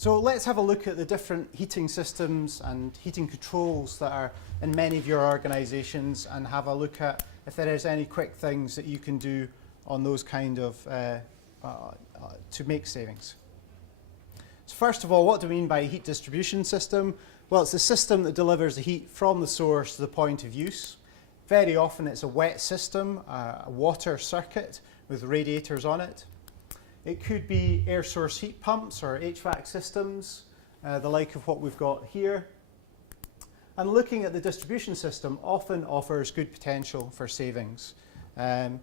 So let's have a look at the different heating systems and heating controls that are in many of your organisations, and have a look at if there is any quick things that you can do on those kind of to make savings. So first of all, what do we mean by a heat distribution system? Well, it's the system that delivers the heat from the source to the point of use. Very often it's a wet system, a water circuit with radiators on it. It could be air source heat pumps or HVAC systems, the like of what we've got here. And looking at the distribution system often offers good potential for savings. And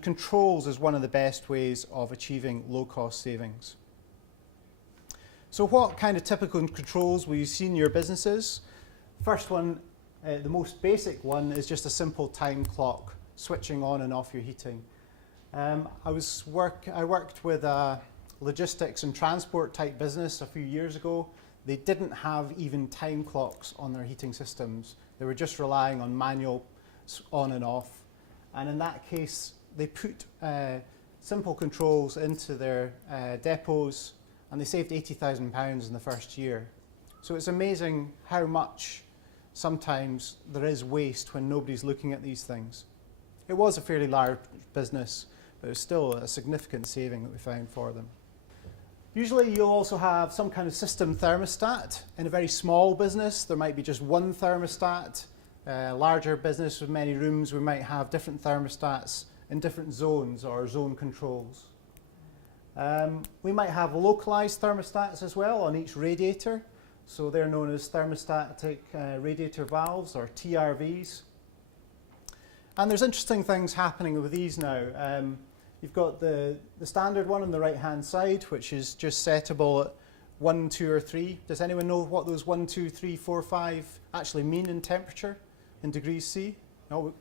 controls is one of the best ways of achieving low cost savings. So what kind of typical controls will you see in your businesses? First one, the most basic one, is just a simple time clock, switching on and off your heating. I worked with a logistics and transport type business a few years ago. They didn't have even time clocks on their heating systems. They were just relying on manual on and off. And in that case, they put simple controls into their depots, and they saved £80,000 in the first year. So it's amazing how much sometimes there is waste when nobody's looking at these things. It was a fairly large business, but it was still a significant saving that we found for them. Usually you'll also have some kind of system thermostat. In a very small business, there might be just one thermostat. Larger business with many rooms, we might have different thermostats in different zones or zone controls. We might have localized thermostats as well on each radiator. So they're known as thermostatic radiator valves, or TRVs. And there's interesting things happening with these now. You've got the standard one on the right hand side, which is just settable at 1, 2 or 3. Does anyone know what those 1, 2, 3, 4, 5 actually mean in temperature, in degrees C? No?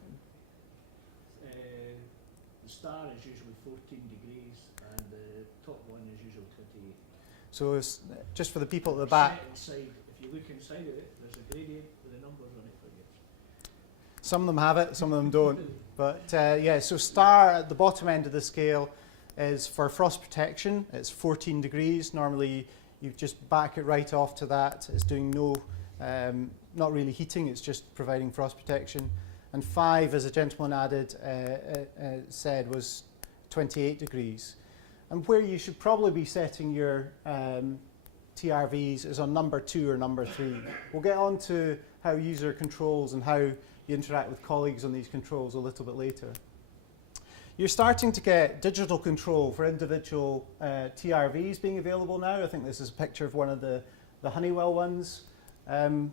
The star is usually 14 degrees and the top one is usually 28. So it's just for the people at the back. Inside, if you look inside of it, there's a gradient with the numbers on it for you. Some of them have it, some of them don't. But yeah, so star at the bottom end of the scale is for frost protection. It's 14 degrees. Normally you just back it right off to that. It's doing no, not really heating, it's just providing frost protection. And 5, as a gentleman added, said was 28 degrees. And where you should probably be setting your TRVs is on number 2 or number 3. We'll get on to how user controls and how you interact with colleagues on these controls a little bit later. You're starting to get digital control for individual TRVs being available now. I think this is a picture of one of the Honeywell ones.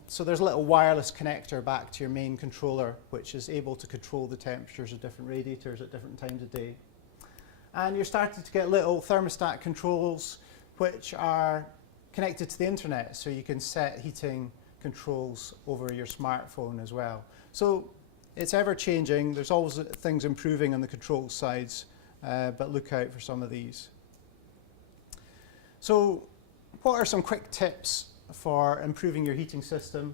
So there's a little wireless connector back to your main controller, which is able to control the temperatures of different radiators at different times of day. And you're starting to get little thermostat controls which are connected to the internet, so you can set heating controls over your smartphone as well. So it's ever changing. There's always things improving on the control sides, but look out for some of these. So what are some quick tips for improving your heating system?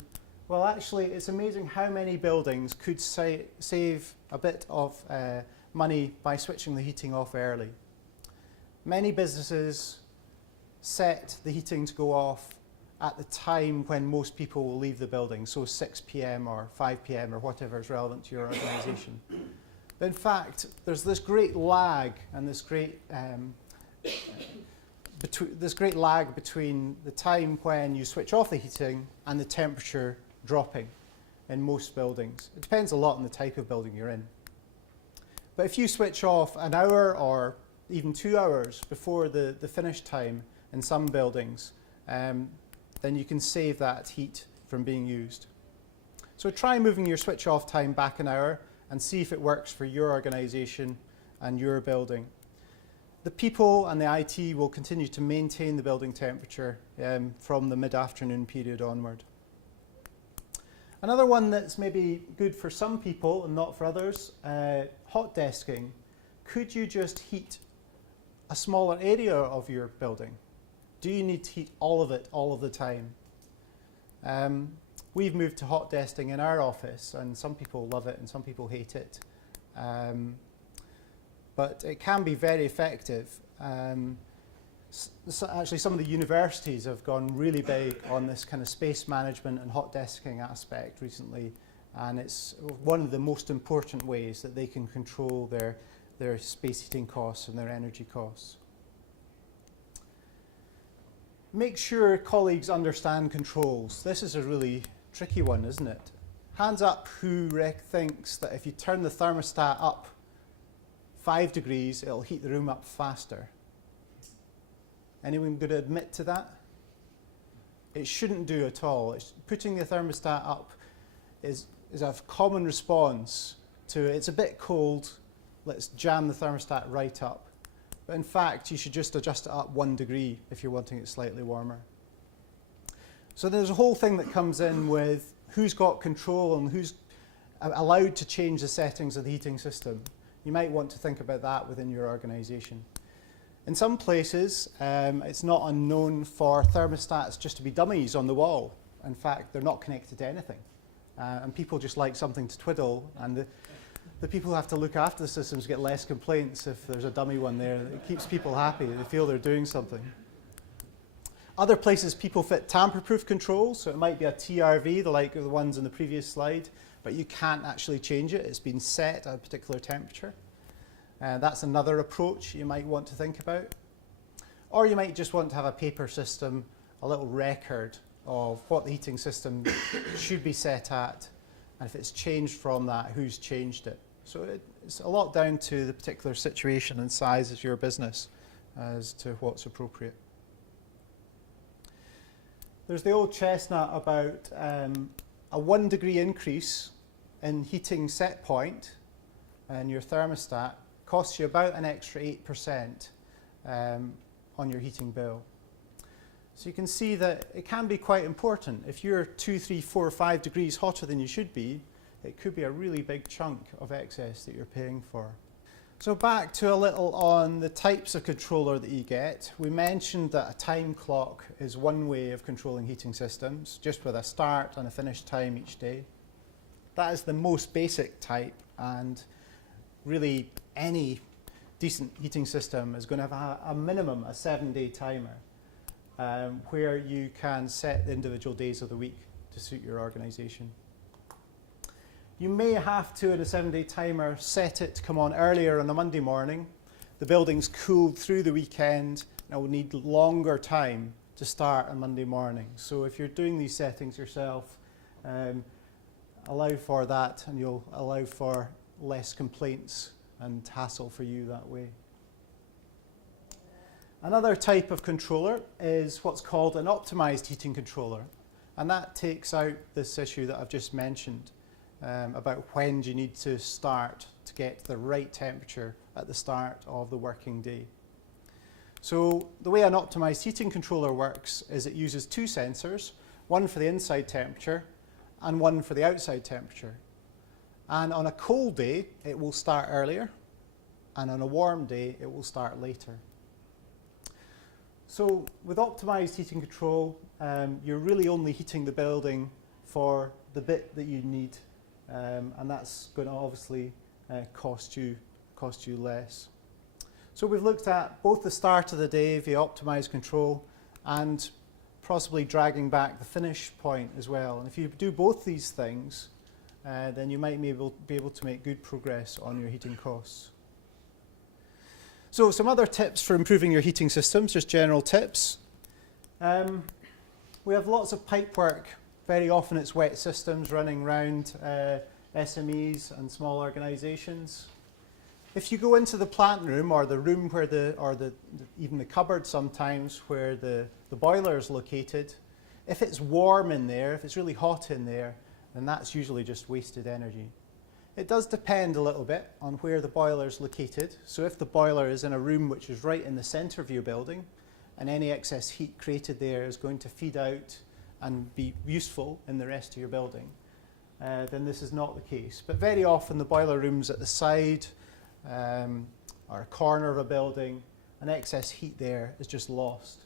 Well, actually, it's amazing how many buildings could save a bit of money by switching the heating off early. Many businesses set the heating to go off at the time when most people will leave the building, so 6 p.m. or 5 p.m. or whatever is relevant to your organisation. But in fact, there's this great lag and this great lag between the time when you switch off the heating and the temperature dropping in most buildings. It depends a lot on the type of building you're in. But if you switch off an hour or even 2 hours before the finish time in some buildings, then you can save that heat from being used. So try moving your switch off time back an hour and see if it works for your organisation and your building. The people and the IT will continue to maintain the building temperature from the mid-afternoon period onward. Another one that's maybe good for some people and not for others, hot desking. Could you just heat a smaller area of your building? Do you need to heat all of it all of the time? We've moved to hot desking in our office, and some people love it and some people hate it. But it can be very effective. Actually, some of the universities have gone really big on this kind of space management and hot desking aspect recently, and it's one of the most important ways that they can control their space heating costs and their energy costs. Make sure colleagues understand controls. This is a really tricky one, isn't it? Hands up who thinks that if you turn the thermostat up 5 degrees, it'll heat the room up faster. Anyone going to admit to that? It shouldn't do at all. Putting the thermostat up is a common response to it's a bit cold, let's jam the thermostat right up. But in fact, you should just adjust it up 1 degree if you're wanting it slightly warmer. So there's a whole thing that comes in with who's got control and who's allowed to change the settings of the heating system. You might want to think about that within your organisation. In some places, it's not unknown for thermostats just to be dummies on the wall. In fact, they're not connected to anything. And people just like something to twiddle, and the people who have to look after the systems get less complaints if there's a dummy one there. It keeps people happy. They feel they're doing something. Other places, people fit tamper-proof controls, so it might be a TRV, the like of the ones in the previous slide, but you can't actually change it. It's been set at a particular temperature. That's another approach you might want to think about. Or you might just want to have a paper system, a little record of what the heating system should be set at, and if it's changed from that, who's changed it. So it's a lot down to the particular situation and size of your business as to what's appropriate. There's the old chestnut about a 1 degree increase in heating set point and your thermostat costs you about an extra 8% on your heating bill. So you can see that it can be quite important. If you're 2, 3, 4, 5 degrees hotter than you should be, it could be a really big chunk of excess that you're paying for. So back to a little on the types of controller that you get. We mentioned that a time clock is one way of controlling heating systems, just with a start and a finish time each day. That is the most basic type, and really any decent heating system is going to have a minimum, a 7-day timer, where you can set the individual days of the week to suit your organisation. You may have to, in a 7-day timer, set it to come on earlier on a Monday morning. The building's cooled through the weekend and it will need longer time to start on Monday morning. So if you're doing these settings yourself, allow for that, and you'll allow for less complaints and hassle for you that way. Another type of controller is what's called an optimized heating controller, and that takes out this issue that I've just mentioned about when do you need to start to get the right temperature at the start of the working day. So the way an optimized heating controller works is it uses 2 sensors, one for the inside temperature and one for the outside temperature. And on a cold day, it will start earlier, and on a warm day, it will start later. So with optimized heating control, you're really only heating the building for the bit that you need, and that's going to obviously cost you less. So we've looked at both the start of the day via optimized control and possibly dragging back the finish point as well. And if you do both these things, then you might be able to make good progress on your heating costs. So some other tips for improving your heating systems, just general tips. We have lots of pipework. Very often it's wet systems running around SMEs and small organisations. If you go into the plant room or the room where even the cupboard sometimes where the boiler is located, if it's warm in there, if it's really hot in there, then that's usually just wasted energy. It does depend a little bit on where the boiler is located. So if the boiler is in a room which is right in the centre of your building, and any excess heat created there is going to feed out and be useful in the rest of your building, then this is not the case. But very often the boiler room's at the side or a corner of a building, and excess heat there is just lost.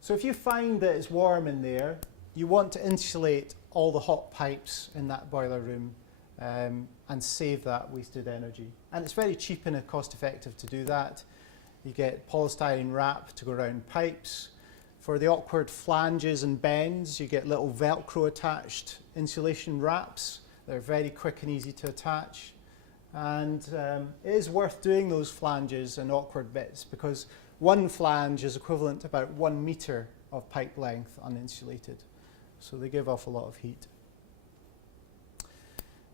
So if you find that it's warm in there, you want to insulate all the hot pipes in that boiler room and save that wasted energy. And it's very cheap and cost effective to do that. You get polystyrene wrap to go around pipes. For the awkward flanges and bends, you get little Velcro attached insulation wraps. They're very quick and easy to attach. And it is worth doing those flanges and awkward bits because one flange is equivalent to about 1 metre of pipe length uninsulated. So they give off a lot of heat.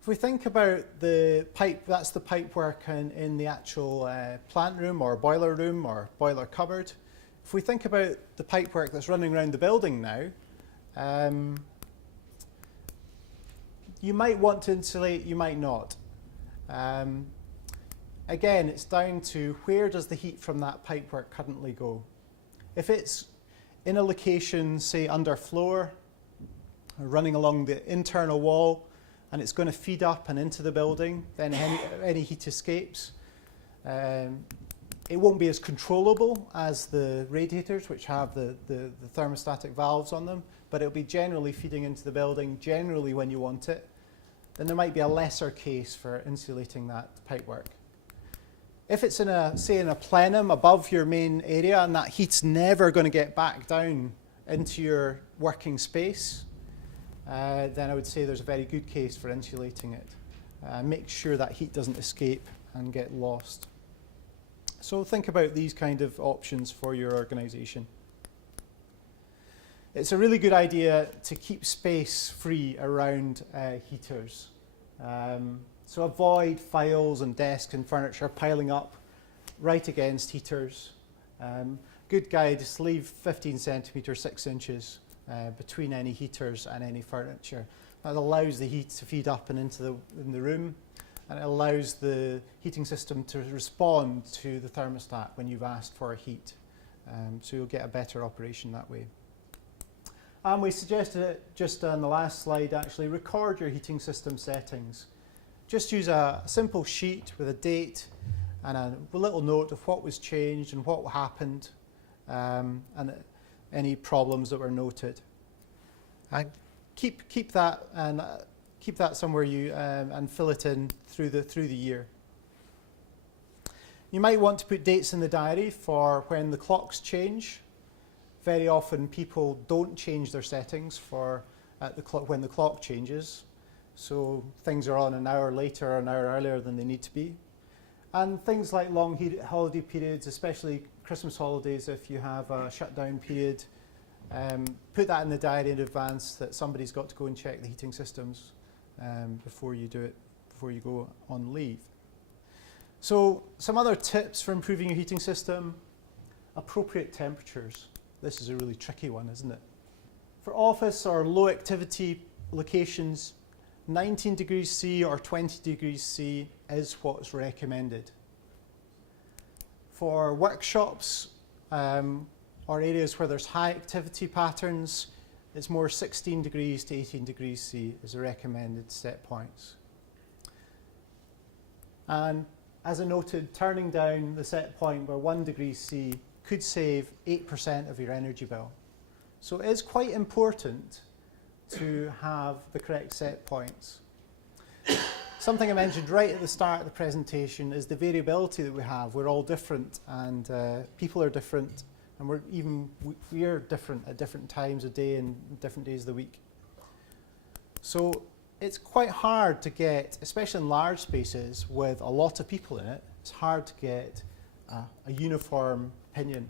If we think about the pipe, that's the pipe work in the actual plant room or boiler room or boiler cupboard. If we think about the pipe work that's running around the building now, you might want to insulate, you might not. Again, it's down to where does the heat from that pipework currently go. If it's in a location, say under floor, or running along the internal wall, and it's going to feed up and into the building, then any heat escapes. It won't be as controllable as the radiators, which have the thermostatic valves on them, but it'll be generally feeding into the building, generally when you want it. Then there might be a lesser case for insulating that pipework. If it's in a, say in a plenum above your main area and that heat's never going to get back down into your working space, then I would say there's a very good case for insulating it. Make sure that heat doesn't escape and get lost. So think about these kind of options for your organisation. It's a really good idea to keep space free around heaters. So avoid files and desks and furniture piling up right against heaters. Good guide is leave 15 centimetres, 6 inches between any heaters and any furniture. That allows the heat to feed up and into the room, and it allows the heating system to respond to the thermostat when you've asked for heat. So you'll get a better operation that way. And we suggested it just on the last slide actually, record your heating system settings. Just use a simple sheet with a date and a little note of what was changed and what happened and any problems that were noted. And keep that somewhere and fill it in through the year. You might want to put dates in the diary for when the clocks change. Very often people don't change their settings when the clock changes. So things are on an hour later or an hour earlier than they need to be. And things like long holiday periods, especially Christmas holidays, if you have a shutdown period, put that in the diary in advance that somebody's got to go and check the heating systems before you do it, before you go on leave. So some other tips for improving your heating system: appropriate temperatures. This is a really tricky one, isn't it? For office or low activity locations, 19 degrees C or 20 degrees C is what's recommended. For workshops or areas where there's high activity patterns, it's more 16 degrees to 18 degrees C is the recommended set points. And as I noted, turning down the set point by 1 degree C could save 8% of your energy bill. So it is quite important to have the correct set points. Something I mentioned right at the start of the presentation is the variability that we have. We're all different, and people are different, and we are different at different times of day and different days of the week. So it's quite hard to get, especially in large spaces with a lot of people in it, it's hard to get a uniform opinion.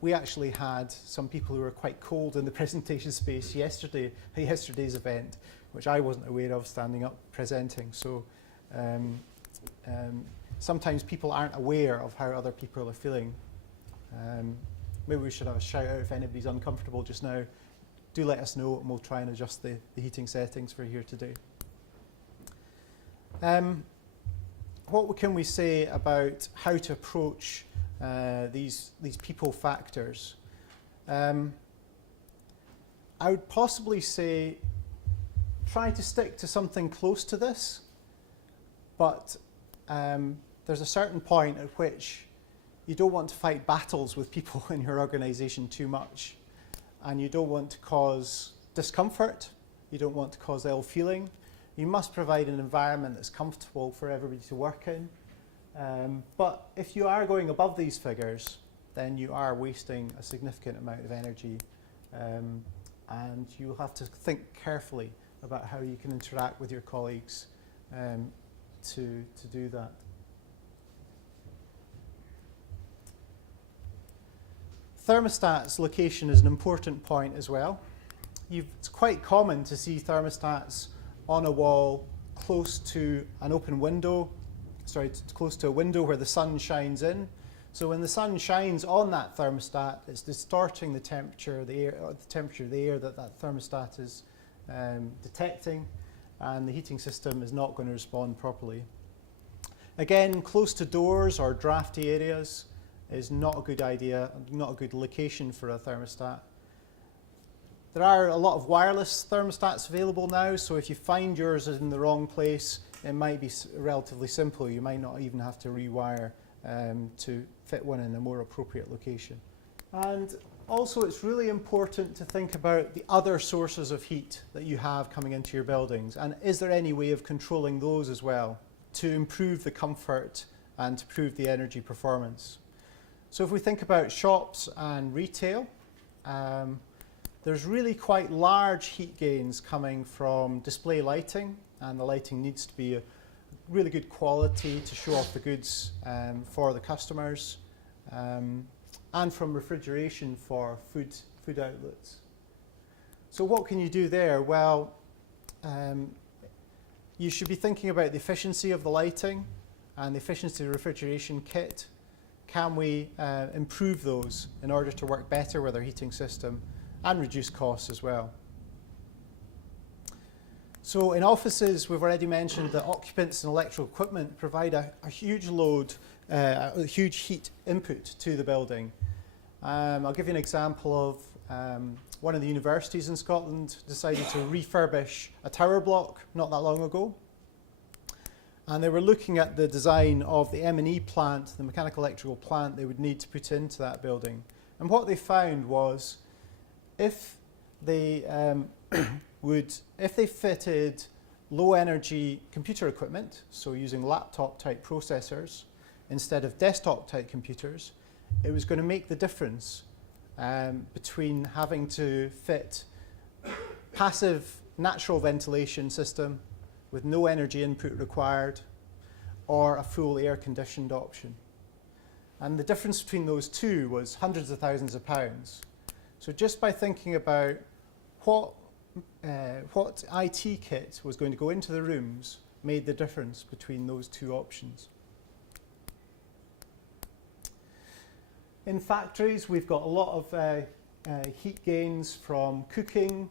We actually had some people who were quite cold in the presentation space yesterday's event, which I wasn't aware of standing up presenting. So sometimes people aren't aware of how other people are feeling. Maybe we should have a shout out if anybody's uncomfortable just now. Do let us know and we'll try and adjust the heating settings for here today. What can we say about how to approach these people factors? I would possibly say try to stick to something close to this, but there's a certain point at which you don't want to fight battles with people in your organisation too much, and you don't want to cause discomfort, you don't want to cause ill feeling. You must provide an environment that's comfortable for everybody to work in, But if you are going above these figures, then you are wasting a significant amount of energy, and you'll have to think carefully about how you can interact with your colleagues to do that. Thermostat's location is an important point as well. It's quite common to see thermostats on a wall close to an open window, close to a window where the sun shines in. So when the sun shines on that thermostat, it's distorting the temperature of the air that that thermostat is detecting, and the heating system is not going to respond properly. Again, close to doors or drafty areas is not a good idea, not a good location for a thermostat. There are a lot of wireless thermostats available now, so if you find yours is in the wrong place, it might be relatively simple. You might not even have to rewire to fit one in a more appropriate location. And also, it's really important to think about the other sources of heat that you have coming into your buildings, and is there any way of controlling those as well to improve the comfort and to improve the energy performance. So if we think about shops and retail, there's really quite large heat gains coming from display lighting, and the lighting needs to be a really good quality to show off the goods for the customers, and from refrigeration for food outlets. So what can you do there? Well, you should be thinking about the efficiency of the lighting and the efficiency of the refrigeration kit. Can we improve those in order to work better with our heating system and reduce costs as well? So in offices, we've already mentioned that occupants and electrical equipment provide a huge load, a huge heat input to the building. I'll give you an example of one of the universities in Scotland decided to refurbish a tower block not that long ago. And they were looking at the design of the M&E plant, the mechanical electrical plant they would need to put into that building. And what they found was if they fitted low energy computer equipment, so using laptop type processors instead of desktop type computers, it was going to make the difference between having to fit passive natural ventilation system with no energy input required, or a full air conditioned option. And the difference between those two was hundreds of thousands of pounds. So just by thinking about what IT kit was going to go into the rooms made the difference between those two options. In factories, we've got a lot of heat gains from cooking,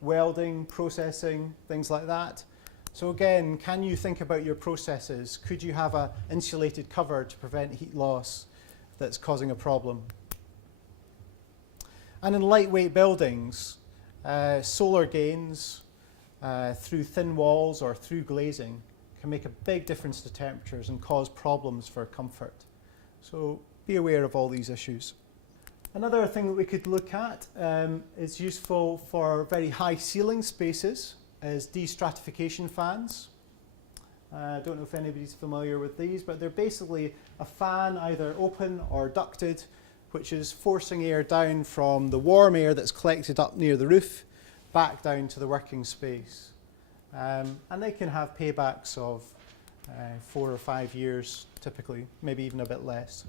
welding, processing, things like that. So again, can you think about your processes? Could you have an insulated cover to prevent heat loss that's causing a problem? And in lightweight buildings, solar gains through thin walls or through glazing can make a big difference to temperatures and cause problems for comfort. So be aware of all these issues. Another thing that we could look at is useful for very high ceiling spaces is de-stratification fans. I don't know if anybody's familiar with these, but they're basically a fan either open or ducted, which is forcing air down from the warm air that's collected up near the roof back down to the working space. And they can have paybacks of 4 or 5 years typically, maybe even a bit less.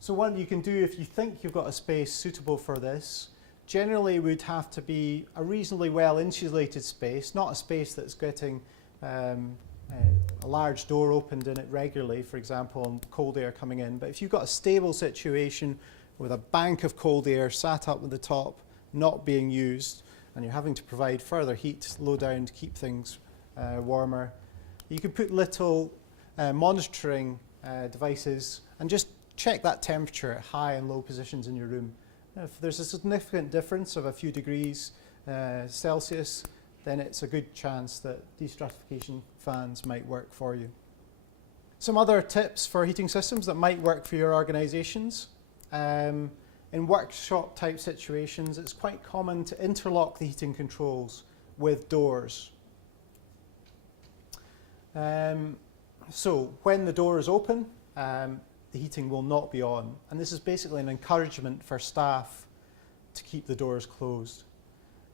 So what you can do if you think you've got a space suitable for this, generally it would have to be a reasonably well insulated space, not a space that's getting a large door opened in it regularly, for example, and cold air coming in. But if you've got a stable situation with a bank of cold air sat up at the top, not being used, and you're having to provide further heat low down to keep things warmer, you can put little monitoring devices and just check that temperature at high and low positions in your room. If there's a significant difference of a few degrees Celsius, then it's a good chance that de-stratification fans might work for you. Some other tips for heating systems that might work for your organisations. In workshop type situations, it's quite common to interlock the heating controls with doors. So when the door is open, the heating will not be on. And this is basically an encouragement for staff to keep the doors closed.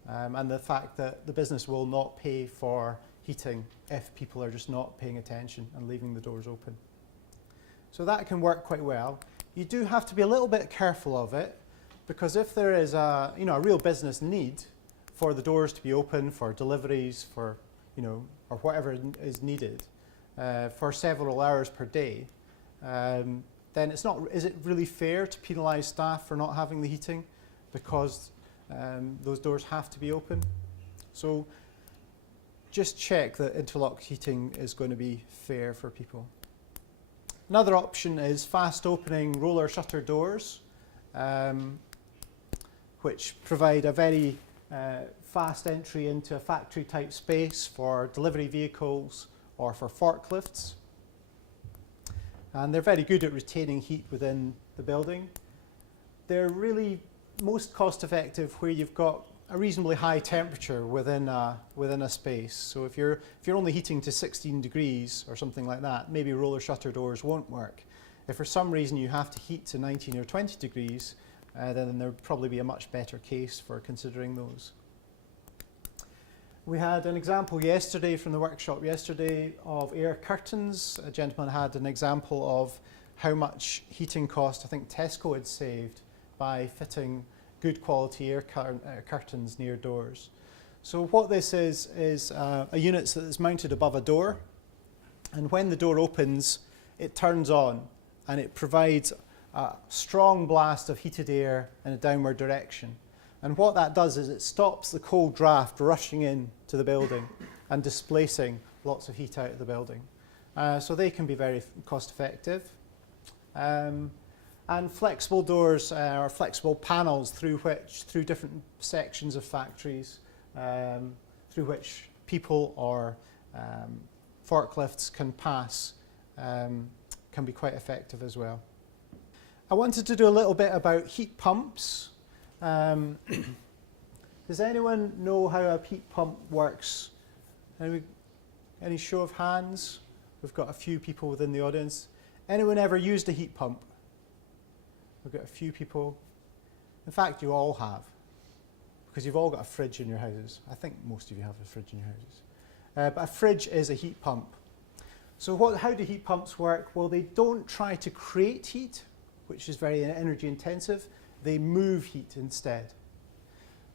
And the fact that the business will not pay for heating if people are just not paying attention and leaving the doors open. So that can work quite well. You do have to be a little bit careful of it, because if there is a real business need for the doors to be open for deliveries, for or whatever is needed for several hours per day, then it's not. Is it really fair to penalise staff for not having the heating because those doors have to be open? So just check that interlock heating is going to be fair for people. Another option is fast opening roller shutter doors, which provide a very fast entry into a factory type space for delivery vehicles or for forklifts. And they're very good at retaining heat within the building. They're really most cost effective where you've got a reasonably high temperature within a space. So if you're only heating to 16 degrees or something like that, maybe roller shutter doors won't work. If for some reason you have to heat to 19 or 20 degrees, then there would probably be a much better case for considering those. We had an example yesterday from the workshop yesterday of air curtains. A gentleman had an example of how much heating cost I think Tesco had saved by fitting good quality air curtains near doors. So what this is a unit that is mounted above a door, and when the door opens it turns on and it provides a strong blast of heated air in a downward direction. And what that does is it stops the cold draft rushing in to the building and displacing lots of heat out of the building. So they can be very cost effective. And flexible doors or flexible panels through different sections of factories, through which people or forklifts can pass, can be quite effective as well. I wanted to do a little bit about heat pumps. Does anyone know how a heat pump works? Any show of hands? We've got a few people within the audience. Anyone ever used a heat pump? We've got a few people. In fact, you all have, because you've all got a fridge in your houses. I think most of you have a fridge in your houses. But a fridge is a heat pump. So how do heat pumps work? Well, they don't try to create heat, which is very energy intensive. They move heat instead.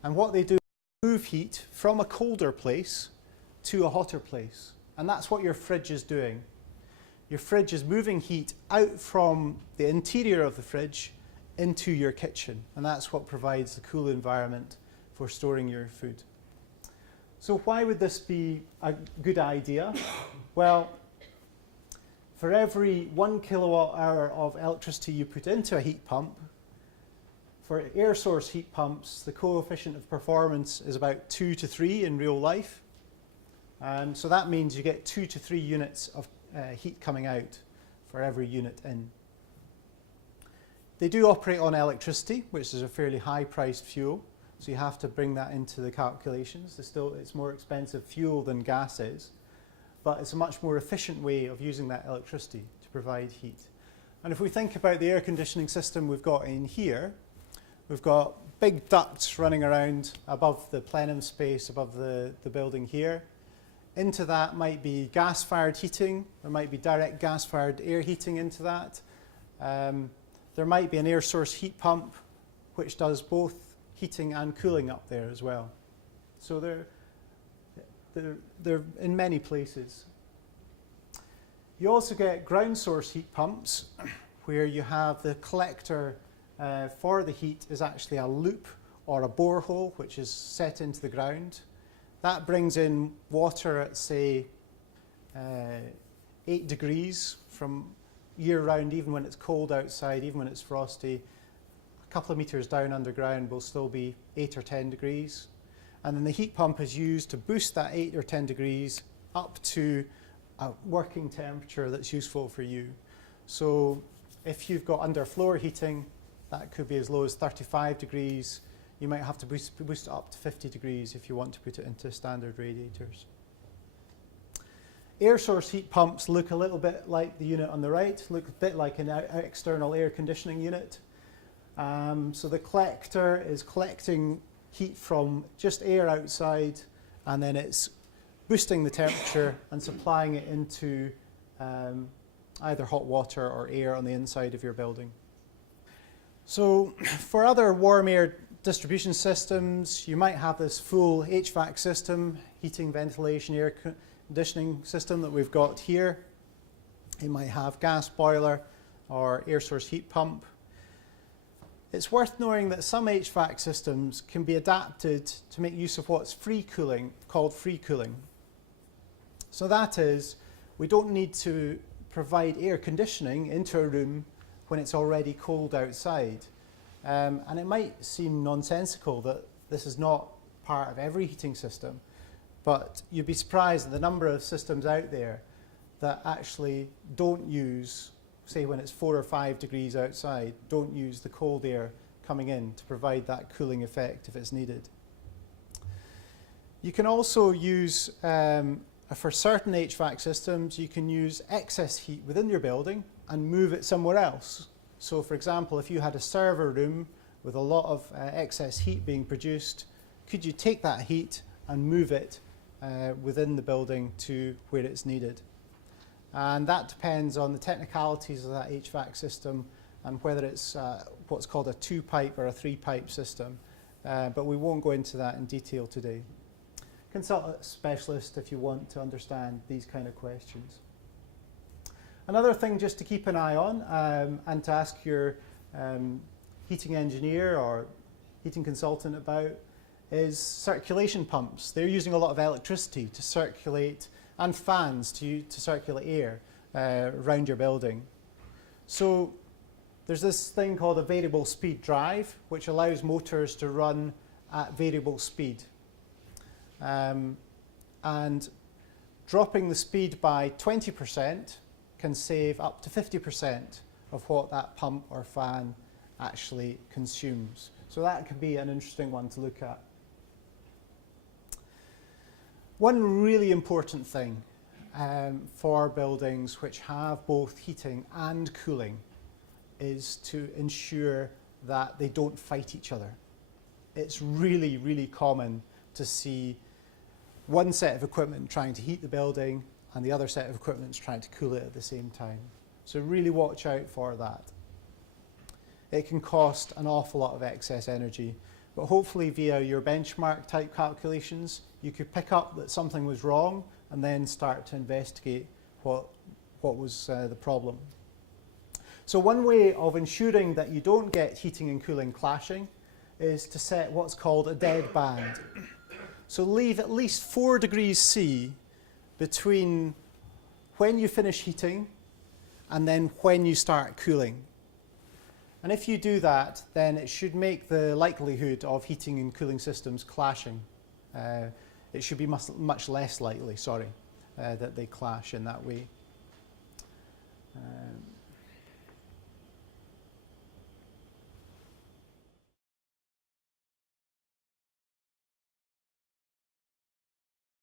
And what they do is move heat from a colder place to a hotter place. And that's what your fridge is doing. Your fridge is moving heat out from the interior of the fridge into your kitchen. And that's what provides the cool environment for storing your food. So why would this be a good idea? Well, for every 1 kilowatt hour of electricity you put into a heat pump, for air source heat pumps, the coefficient of performance is about 2 to 3 in real life. So that means you get 2 to 3 units of heat coming out for every unit in. They do operate on electricity, which is a fairly high-priced fuel, so you have to bring that into the calculations. It's more expensive fuel than gas is, but it's a much more efficient way of using that electricity to provide heat. And if we think about the air conditioning system we've got in here, we've got big ducts running around above the plenum space, above the building here. Into that might be gas-fired heating. There might be direct gas-fired air heating into that. There might be an air source heat pump, which does both heating and cooling up there as well. So they're in many places. You also get ground source heat pumps, where you have the collector for the heat is actually a loop or a borehole, which is set into the ground. That brings in water at, say, 8 degrees from year round, even when it's cold outside, even when it's frosty. A couple of meters down underground will still be 8 or 10 degrees. And then the heat pump is used to boost that 8 or 10 degrees up to a working temperature that's useful for you. So if you've got underfloor heating, that could be as low as 35 degrees. You might have to boost it up to 50 degrees if you want to put it into standard radiators. Air source heat pumps look a little bit like the unit on the right, look a bit like an external air conditioning unit. So the collector is collecting heat from just air outside, and then it's boosting the temperature and supplying it into either hot water or air on the inside of your building. So for other warm air distribution systems, you might have this full HVAC system, heating, ventilation, air conditioning system that we've got here. You might have gas boiler or air source heat pump. It's worth knowing that some HVAC systems can be adapted to make use of what's free cooling, called free cooling. So that is, we don't need to provide air conditioning into a room when it's already cold outside. And it might seem nonsensical that this is not part of every heating system, but you'd be surprised at the number of systems out there that actually don't use, say when it's 4 or 5 degrees outside, don't use the cold air coming in to provide that cooling effect if it's needed. You can also use, for certain HVAC systems, you can use excess heat within your building and move it somewhere else. So for example, if you had a server room with a lot of excess heat being produced, could you take that heat and move it within the building to where it's needed? And that depends on the technicalities of that HVAC system and whether it's what's called a 2-pipe or a 3-pipe system. But we won't go into that in detail today. Consult a specialist if you want to understand these kind of questions. Another thing just to keep an eye on and to ask your heating engineer or heating consultant about is circulation pumps. They're using a lot of electricity to circulate, and fans to circulate air around your building. So there's this thing called a variable speed drive, which allows motors to run at variable speed. And dropping the speed by 20% can save up to 50% of what that pump or fan actually consumes. So that could be an interesting one to look at. One really important thing for buildings which have both heating and cooling is to ensure that they don't fight each other. It's really, really common to see one set of equipment trying to heat the building and the other set of equipment is trying to cool it at the same time. So really watch out for that. It can cost an awful lot of excess energy, but hopefully via your benchmark type calculations, you could pick up that something was wrong and then start to investigate what was the problem. So one way of ensuring that you don't get heating and cooling clashing is to set what's called a dead band. So leave at least 4 degrees C between when you finish heating and then when you start cooling. And if you do that, then it should make the likelihood of heating and cooling systems clashing. It should be much less likely, that they clash in that way.